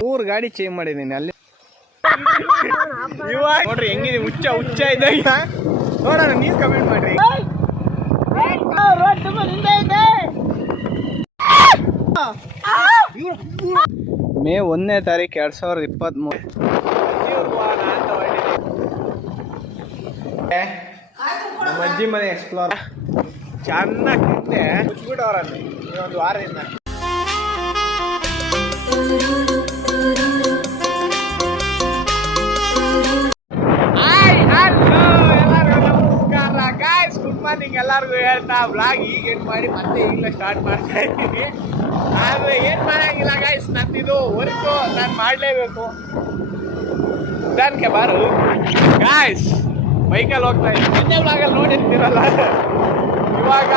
3 ಗಾಡಿ ಚೇಂಜ್ ಮಾಡಿದ್ದೀನಿ ಅಲ್ಲಿ. ಇವಾಗ ನೋಡ್ರಿ ಹೆಂಗಿದೆ ಹುಚ್ಚ ಇದ್ದಾಗ ನೋಡೋಣ, ನೀವು ಕಮೆಂಟ್ ಮಾಡ್ರಿ. ಮೇ 1ನೇ ತಾರೀಕು 2023 ನಮ್ಮ ಅಜ್ಜಿ ಮನೆ ಎಕ್ಸ್ಪ್ಲೋರ್ ಚೆನ್ನಾಗಿ ತಿಂದೆ ಮುಚ್ಬಿಟ್ಟವ್ರಲ್ಲಿ ಒಂದು ವಾರದಿಂದ. ಗುಡ್ ಮಾರ್ನಿಂಗ್ ಎಲ್ಲರಿಗೂ ಹೇಳ್ತಾ ಬ್ಲಾಗ್ ಈಗೇನು ಮಾಡಿ ಮತ್ತೆ ಈಗಲೇ ಸ್ಟಾರ್ಟ್ ಮಾಡ್ತಾ ಇದ್ದೀನಿ. ಆದರೆ ಏನು ಮಾಡೋಂಗಿಲ್ಲ ಗಾಯ್ಸ್, ನಂದಿದು ವರ್ಕು ನಾನು ಮಾಡಲೇಬೇಕು. ನಿಧಾನಕ್ಕೆ ಬಾರು ಗಾಯ್ಸ್, ಬೈಕಲ್ಲಿ ಹೋಗ್ತಾ ಇದ್ದೀನಿ. ಮೊನ್ನೆ ಬ್ಲಾಗಲ್ಲಿ ನೋಡಿರ್ತೀರಲ್ಲ, ಇವಾಗ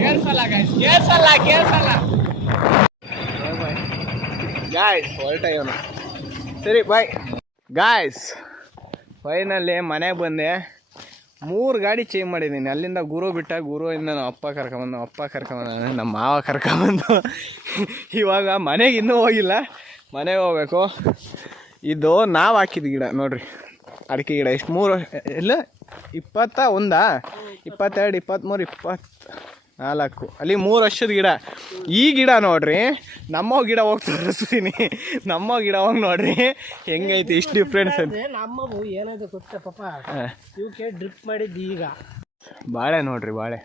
ಕೇಳಿಸಲ್ಲ ಗಾಯ್ಸ್, ಕೇಳಿಸಲ್ಲ ಗಾಯ್ಸ್, ಹೊರಟ ಇವನು. ಸರಿ ಬಾಯ್ ಗಾಯ್ಸ್. ಫೈನಲ್ಲಿ ಮನೆಗೆ ಬಂದೆ, 3 ಗಾಡಿ ಚೇಂಜ್ ಮಾಡಿದ್ದೀನಿ. ಅಲ್ಲಿಂದ ಗುರು ಬಿಟ್ಟ, ಗುರುವಿಂದ ನಮ್ಮ ಅಪ್ಪ ಕರ್ಕೊಂಬಂದು ನಮ್ಮ ಮಾವ ಕರ್ಕೊಂಬಂದು ಇವಾಗ ಮನೆಗೆ ಇನ್ನೂ ಹೋಗಿಲ್ಲ, ಮನೆಗೆ ಹೋಗ್ಬೇಕು. ಇದು ನಾವು ಹಾಕಿದ ಗಿಡ ನೋಡ್ರಿ, ಅಡಿಕೆ ಗಿಡ. ಎಷ್ಟು 3 ಇಲ್ಲ 21, 22, 23, 24 ಅಲ್ಲಿ 3 ವರ್ಷದ ಗಿಡ. ಈ ಗಿಡ ನೋಡ್ರಿ, ನಮ್ಮ ಗಿಡ ಹೋಗಿ ತೋರಿಸ್ತೀನಿ. ನಮ್ಮ ಗಿಡ ಹೋಗಿ ನೋಡ್ರಿ ಹೆಂಗೈತಿ, ಇಷ್ಟು ಡಿಫ್ರೆನ್ಸ್ ಅಂತ. ನಮ್ಮವು ಏನಾದ್ರು ಗೊತ್ತಾ ಪಾಪ, ಇವಕ್ಕೆ ಡ್ರಿಪ್ ಮಾಡಿದ್ದು ಈಗ. ಬಾಳೆ ನೋಡ್ರಿ, ಬಾಳೆ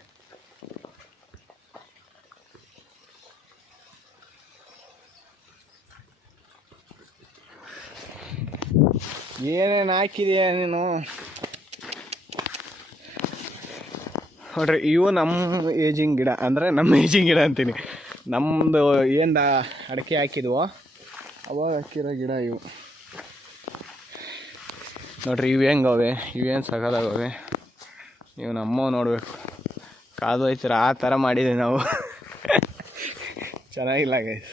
ಏನೇನು ಹಾಕಿದೆಯಾ ನೀನು ನೋಡ್ರಿ. ಇವು ನಮ್ಮ ಏಜಿಂಗ್ ಗಿಡ, ಅಂದರೆ ನಮ್ಮ ಏಜಿಂಗ್ ಗಿಡ ಅಂತೀನಿ. ನಮ್ಮದು ಏನು ಅಡಿಕೆ ಹಾಕಿದ್ವೋ ಅವಾಗ ಹಾಕಿರೋ ಗಿಡ ಇವು ನೋಡ್ರಿ. ಇವು ಹೆಂಗವೆ, ಇವೇನು ಸಗದಾಗವೆ. ಇವು ನಮ್ಮವು ನೋಡಬೇಕು, ಕಾದು ಹೋಯ್ತೀರ ಆ ಥರ ಮಾಡಿದ್ದೀವಿ ನಾವು. ಚೆನ್ನಾಗಿಲ್ಲ ಗೈಸ್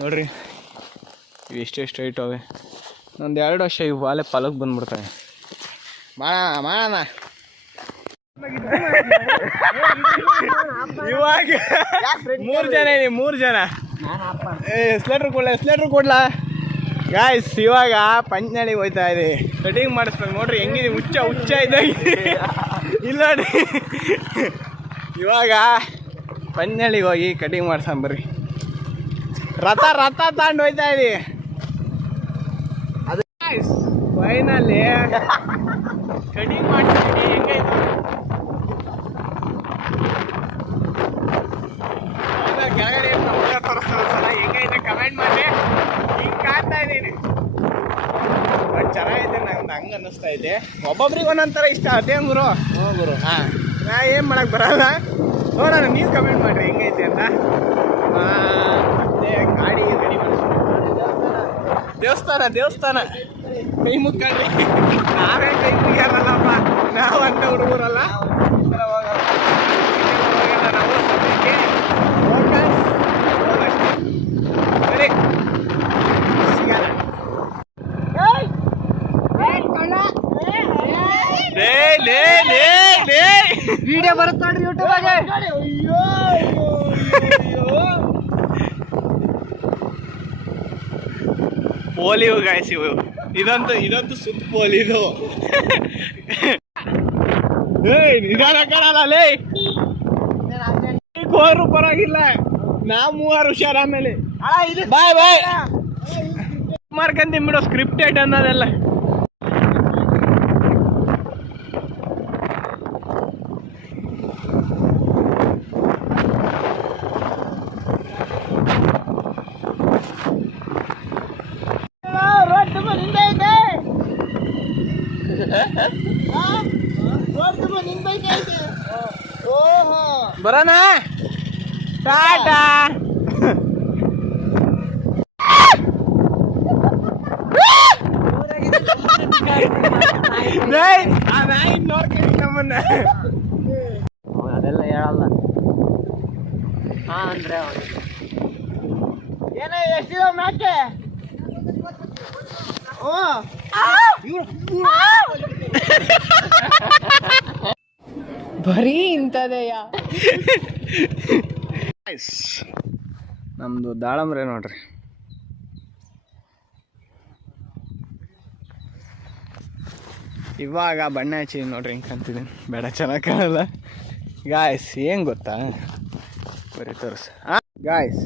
ನೋಡ್ರಿ. ಇವು ಎಷ್ಟೆಷ್ಟು ಹೈಟ್ ಅವೆ. ಒಂದು 2 ವರ್ಷ ಇವು ಬಾಲೆ ಫಲಕ್ಕೆ ಬಂದ್ಬಿಡ್ತವೆ. ಮಾಡೋಣ ಇವಾಗ 3 ಜನ ಸ್ಲೇಟ್ರ್ ಕೊಡ್ಲಾ ಗಾಯ್ಸ್. ಇವಾಗ ಪಂಚನಳ್ಳಿಗೆ ಹೋಯ್ತಾ ಇದೆ, ಕಟಿಂಗ್ ಮಾಡಿಸ್ಬೇಕು. ನೋಡ್ರಿ ಹೆಂಗಿದೆ ಹುಚ್ಚ ಇದ್ದಾಗ ಇಲ್ಲ ನೋಡಿ. ಇವಾಗ ಪಂಚನಳ್ಳಿಗೆ ಹೋಗಿ ಕಟಿಂಗ್ ಮಾಡ್ಸೋಣ ಬರ್ರಿ. ರಥ ತಗೊಂಡು ಹೋಯ್ತಾ ಇದ್ದೀವಿ. ಅದು ಗಾಯ್ಸ್ ಫೈನಲ್ಲಿ ಕಟಿಂಗ್ ಮಾಡ್ತೀನಿ. ಹೆಂಗೈತೆ ಕೆಳಗಡೆ ತೋರಿಸ್ತಾರ, ಹೆಂಗೈತೆ ಕಮೆಂಟ್ ಮಾಡಿ. ಹಿಂಗೆ ಕಾಣ್ತಾ ಇದ್ದೀನಿ, ಬಟ್ ಚೆನ್ನಾಗೈತೆ. ನಂಗೆ ಹಂಗೆ ಅನ್ನಿಸ್ತಾ ಇದೆ. ಒಬ್ಬೊಬ್ರಿಗೆ ಒಂದೊಂಥರ ಇಷ್ಟ. ಅದೇ ಗುರು ಹಾಂ, ನಾ ಏನು ಮಾಡೋಕ್ಕೆ ಬರಲ್ಲ. ನೋಡೋಣ, ನೀವು ಕಮೆಂಟ್ ಮಾಡಿರಿ ಹೆಂಗೈತೆ ಅಂತ. ಮತ್ತೆ ಗಾಡಿ ರೆಡಿ ಮಾಡಿ ದೇವಸ್ಥಾನ ಕೈ ಮುಕ್ಕೊಂಡ್ರಿ. ನಾವೇ ಕೈ ಮುಗಿಯಾರಲ್ಲಪ್ಪ, ನಾವು ಅಂತ ಹುಡುಗರಲ್ಲ. ವಿಡಿಯೋ ಬರುತ್ತೆ ನೋಡ್ರಿ ಯೂಟ್ಯೂಬಾಗೆ. ಪೋಲಿ ಗಾಯ್ಸ್, ಇದಂತೂ ಸುತ್ತ ಪೋಲಿ. ಇದು ನಿಧಾನ ಕಾಣಲ್ಲ ಲೇ, ಹೋದ್ರು ಪರವಾಗಿಲ್ಲ. ನಾವು 3 ಹುಷಾರ. ಆಮೇಲೆ ಬಾಯ್ ಮಾಡ್ಕೊಂತೀನಿ ಬಿಡೋ, ಸ್ಕ್ರಿಪ್ಟೆಡ್ ಅನ್ನೋದೆಲ್ಲ. ಬರೋಣ, ಟಾಟಾ. ನೋಡ್ತೀನಿ ನಮ್ಮನ್ನ. ಅದೆಲ್ಲ ಹೇಳಲ್ಲ. ಅಂದ್ರೆ ಏನ ಎಷ್ಟಿದಾವ ಮ್ಯಾಕೆ? ಬರೀ ಇಂಥದೆಯಾ? ನಮ್ಮದು ದಾಳಂಬ್ರೆ ನೋಡ್ರಿ. ಇವಾಗ ಬಣ್ಣ ಹಚ್ಚಿ ನೋಡ್ರಿ ಹಿಂಗೆ ಕಂತಿದ್ದೀನಿ. ಬೇಡ, ಚೆನ್ನಾಗಿ ಕಾಣಲ್ಲ ಗಾಯ್ಸ್. ಏನು ಗೊತ್ತಾ, ಬರೀ ತೋರಿಸಿ. ಗಾಯ್ಸ್,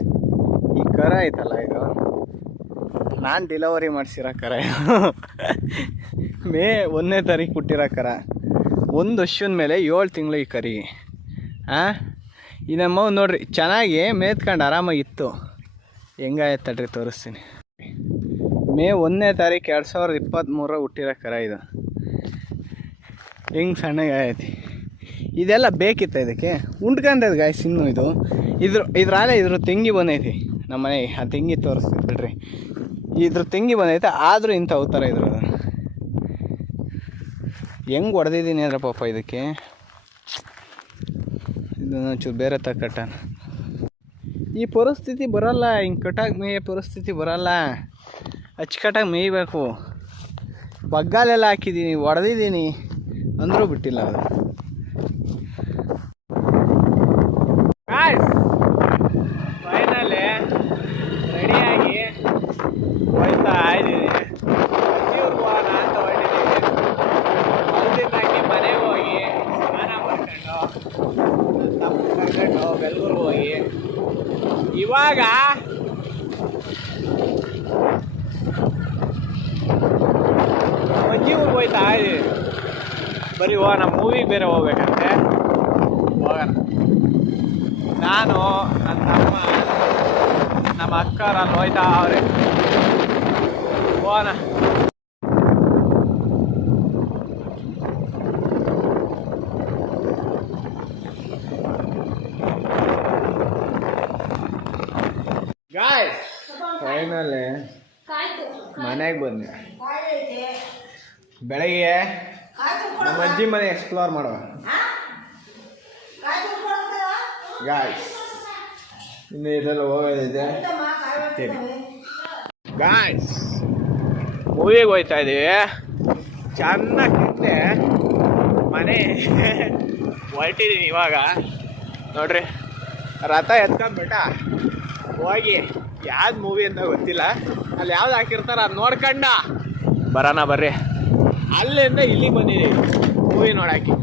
ಈ ಕರ ಐತಲ್ಲ, ಇದು ನಾನು ಡೆಲಿವರಿ ಮಾಡಿಸಿರೋ ಕರ. ಮೇ 1ನೇ ತಾರೀಕು ಹುಟ್ಟಿರೋ ಕರ. 1 ವರ್ಷದ ಮೇಲೆ 7 ತಿಂಗಳು ಈ ಕರಿಗೆ. ಈ ನಮ್ಮ ನೋಡ್ರಿ ಚೆನ್ನಾಗಿ ಮೇತ್ಕೊಂಡು ಆರಾಮಾಗಿತ್ತು. ಹೆಂಗಾಯ್ತಡ್ರಿ ತೋರಿಸ್ತೀನಿ. ಮೇ 1ನೇ ತಾರೀಕು 2023 ಹುಟ್ಟಿರೋ ಕರ ಇದು. ಹೆಂಗೆ ಸಣ್ಣಗಾಗೈತಿ. ಇದೆಲ್ಲ ಬೇಕಿತ್ತ ಇದಕ್ಕೆ ಉಂಟ್ಕೊಂಡದ ಗಾಯ್ಸ್. ಇನ್ನೂ ಇದ್ರಾಲೆ ಇದ್ರ ತೆಂಗಿ ಬಂದೈತಿ ನಮ್ಮ ಮನೆಗೆ. ಆ ತೆಂಗಿ ತೋರಿಸ್ತೀನಿ ಬಿಡ್ರಿ. ಇದ್ರ ತೆಂಗಿ ಬಂದೈತೆ, ಆದರೂ ಇಂಥ ಅವತಾರ ಇದ್ರ. ಹೆಂಗೆ ಹೊಡೆದಿದ್ದೀನಿ ಅಂದ್ರೆ ಪಾಪ ಇದಕ್ಕೆ. ಇದನ್ನು ಒಂಚೂರು ಬೇರೆ ಕಟ್ಟಾನ. ಈ ಪರಿಸ್ಥಿತಿ ಬರೋಲ್ಲ, ಹಿಂಗೆ ಕಟ್ಟಾಗಿ ಮೇಯೋ ಪರಿಸ್ಥಿತಿ ಬರೋಲ್ಲ. ಅಚ್ಚುಕಟ್ಟಾಗಿ ಮೇಯ್ಬೇಕು. ಬಗ್ಗಾಲೆಲ್ಲ ಹಾಕಿದ್ದೀನಿ, ಹೊಡೆದಿದ್ದೀನಿ, ಅಂದರೂ ಬಿಟ್ಟಿಲ್ಲ ಅದು. ಫೈನಲಿ ರೆಡಿಯಾಗಿ ಹೋಯ್ತಾ ಇದ್ದೀನಿ. ಇವ್ರಿಗೆ ಹೋಗೋಣ ಅಂತ ಹೊರಟಿದ್ದೀನಿ. ಹೊರದಿಂದಾಗಿ ಮನೆಗೆ ಹೋಗಿ ಸ್ನಾನ ಮಾಡ್ಕೊಂಡು ತಮ್ಮ ಕರ್ಕೊಂಡು ಬೆಲ್ಗೂರ್ಗೆ ಹೋಗಿ ಇವಾಗ ಅಜ್ಜಿ ಊರಿಗೆ ಹೋಯ್ತಾ ಇದ್ದೀನಿ. ಬರೀ ಹೋಗೋಣ, ಮೂವಿಗೆ ಬೇರೆ ಹೋಗ್ಬೇಕಂತೆ. ಹೋಗೋಣ. ನಾನು, ನನ್ನ ತಮ್ಮ, ನಮ್ಮ ಅಕ್ಕರಲ್ಲಿ ಹೋಯ್ತಾ ಅವ್ರೆ. ಹೋಗೋಣ. ಗಾಯ್ಸ್, ಫೈನಲಿ ಮನೆಗೆ ಬಂದೆ. ಬೆಳಗ್ಗೆ ನಮ್ಮ ಅಜ್ಜಿ ಮನೆ ಎಕ್ಸ್ಪ್ಲೋರ್ ಮಾಡುವ ಗಾಯ್ಸ್. ಇನ್ನು ಇದೆಲ್ಲ ಹೋಗೋದಿದೆ. ಗಾಯ್ಸ್, ಮೂವಿಗೆ ಹೋಗ್ತಾ ಇದೀವಿ. ಚೆನ್ನಾಗಿ ತಿಂದೆ ಮನೆ ಹೊರಟಿದ್ದೀನಿ. ಇವಾಗ ನೋಡ್ರಿ, ರಥ ಎತ್ಕೊಂಡ್ಬಿಟ್ಟ ಹೋಗಿ ಯಾವ್ದು ಮೂವಿ ಅಂತ ಗೊತ್ತಿಲ್ಲ, ಅಲ್ಲಿ ಯಾವ್ದು ಹಾಕಿರ್ತಾರ ಅದು ನೋಡ್ಕೊಂಡ ಬರೋಣ ಬರ್ರಿ. ಅಲ್ಲಿಂದ ಇಲ್ಲಿಗೆ ಬಂದಿದ್ದೀವಿ ಮೂವಿ ನೋಡಾಕಿ.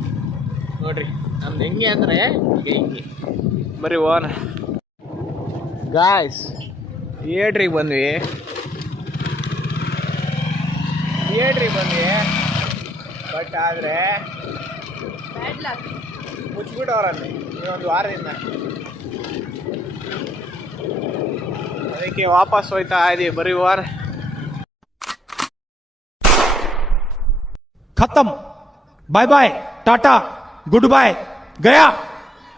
ನೋಡ್ರಿ ನಮ್ದು ಹೆಂಗೆ ಅಂದರೆ ಈಗ ಹಿಂಗೆ ಬರ್ರಿ ಹೋಗೋಣ. ಗಾಯ್ಸ್, ಥಿಯೇಟ್ರಿಗೆ ಬಂದ್ವಿ. ಬಟ್ ಆದರೆ ಮುಚ್ಚಿಬಿಟ್ಟವ್ರಲ್ಲಿ ಇನ್ನೊಂದು ವಾರದಿಂದ. ಅದಕ್ಕೆ ವಾಪಸ್ ಹೋಯ್ತಾ ಇದೀವಿ. ಬರೀ ವಾರ खत्म. Bye bye, tata, good bye, गया.